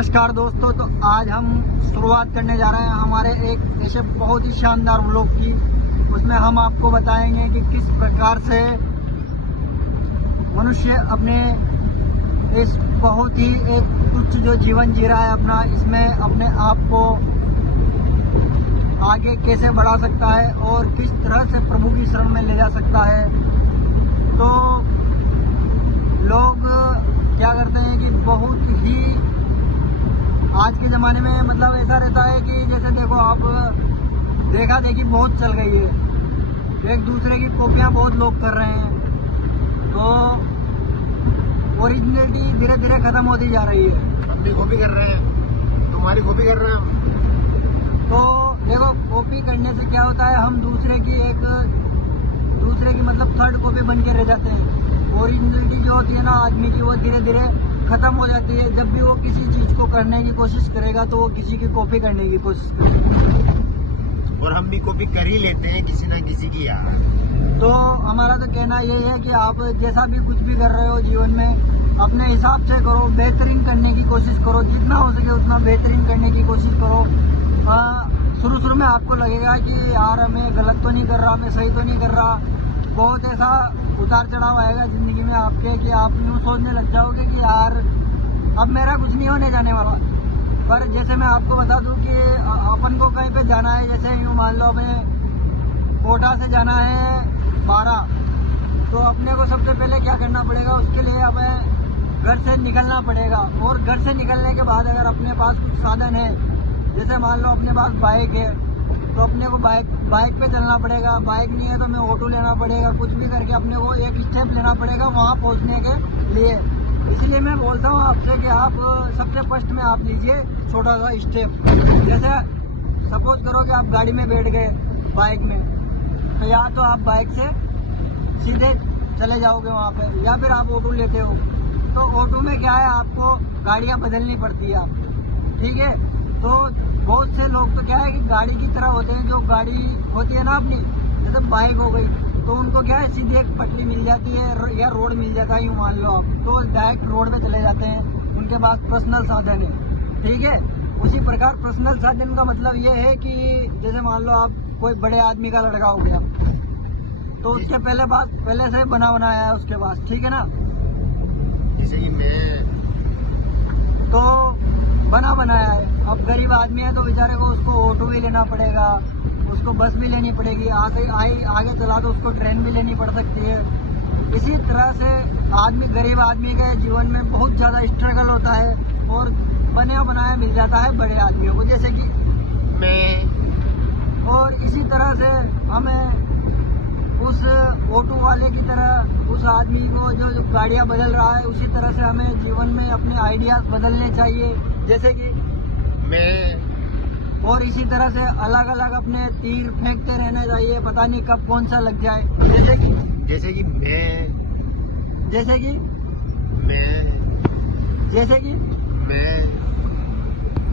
नमस्कार दोस्तों, तो आज हम शुरुआत करने जा रहे हैं हमारे एक ऐसे बहुत ही शानदार व्लॉग की। उसमें हम आपको बताएंगे कि किस प्रकार से मनुष्य अपने इस बहुत ही एक उच्च जो जीवन जी रहा है अपना, इसमें अपने आप को आगे कैसे बढ़ा सकता है और किस तरह से प्रभु की शरण में ले जा सकता है। तो लोग क्या करते हैं कि बहुत ही आज के ज़माने में मतलब ऐसा रहता है कि जैसे देखो आप देखा देखी बहुत चल गई है, एक दूसरे की कॉपियाँ बहुत लोग कर रहे हैं, तो ओरिजिनलिटी धीरे धीरे खत्म होती जा रही है। अपनी कॉपी कर रहे हैं, तुम्हारी कॉपी कर रहे हैं। तो देखो कॉपी करने से क्या होता है, हम दूसरे की मतलब थर्ड कॉपी बन के रह जाते हैं। ओरिजिनलिटी जो होती है ना आदमी की, वो धीरे धीरे खत्म हो जाती है। जब भी वो किसी चीज को करने की कोशिश करेगा तो वो किसी की कॉपी करने की कोशिश करेगा, और हम भी कॉपी कर ही लेते हैं किसी ना किसी की यार। तो हमारा तो कहना यही है कि आप जैसा भी कुछ भी कर रहे हो जीवन में अपने हिसाब से करो, बेहतरीन करने की कोशिश करो, जितना हो सके उतना बेहतरीन करने की कोशिश करो। शुरू में आपको लगेगा कि यार मैं गलत तो नहीं कर रहा, मैं सही तो नहीं कर रहा, बहुत ऐसा उतार चढ़ाव आएगा जिंदगी में आपके कि आप यूँ सोचने लग जाओगे कि यार अब मेरा कुछ नहीं होने जाने वाला। पर जैसे मैं आपको बता दूं कि अपन को कहीं पे जाना है, जैसे यूँ मान लो हमें कोटा से जाना है 12, तो अपने को सबसे पहले क्या करना पड़ेगा, उसके लिए हमें घर से निकलना पड़ेगा। और घर से निकलने के बाद अगर अपने पास कुछ साधन है, जैसे मान लो अपने पास बाइक है, तो अपने को बाइक पे चलना पड़ेगा। बाइक नहीं है तो हमें ऑटो लेना पड़ेगा, कुछ भी करके अपने को एक स्टेप लेना पड़ेगा वहाँ पहुँचने के लिए। इसलिए मैं बोलता हूँ आपसे कि आप सबसे फर्स्ट में आप लीजिए छोटा सा स्टेप। जैसे सपोज करो कि आप गाड़ी में बैठ गए बाइक में, तो या तो आप बाइक से सीधे चले जाओगे वहाँ पे, या फिर आप ऑटो लेते हो। तो ऑटो में क्या है, आपको गाड़ियाँ बदलनी पड़ती है आप, ठीक है। तो बहुत से लोग तो क्या है कि गाड़ी की तरह होते हैं, जो गाड़ी होती है ना अपनी, जैसे बाइक हो गई, तो उनको क्या है सीधी एक पटरी मिल जाती है या रोड मिल जाता है, यूँ मान लो आप, तो डायरेक्ट रोड में चले जाते हैं। उनके पास पर्सनल साधन है, ठीक है। उसी प्रकार पर्सनल साधन का मतलब ये है कि जैसे मान लो आप कोई बड़े आदमी का लड़का हो गया, तो उसके पहले से बना बनाया है उसके पास, ठीक है ना। जैसे कि मैं तो बना बनाया है। अब गरीब आदमी है तो बेचारे को उसको ऑटो भी लेना पड़ेगा, उसको बस भी लेनी पड़ेगी, आगे चला तो उसको ट्रेन भी लेनी पड़ सकती है। इसी तरह से गरीब आदमी के जीवन में बहुत ज़्यादा स्ट्रगल होता है और बना बनाया मिल जाता है बड़े आदमियों को, जैसे कि मैं। और इसी तरह से हमें उस ऑटो वाले की तरह उस आदमी को जो गाड़ियाँ बदल रहा है, उसी तरह से हमें जीवन में अपने आइडियाज बदलने चाहिए, जैसे कि मैं। और इसी तरह से अलग अलग अपने तीर फेंकते रहना चाहिए, पता नहीं कब कौन सा लग जाए। जैसे कि मैं। जैसे कि मैं। मैं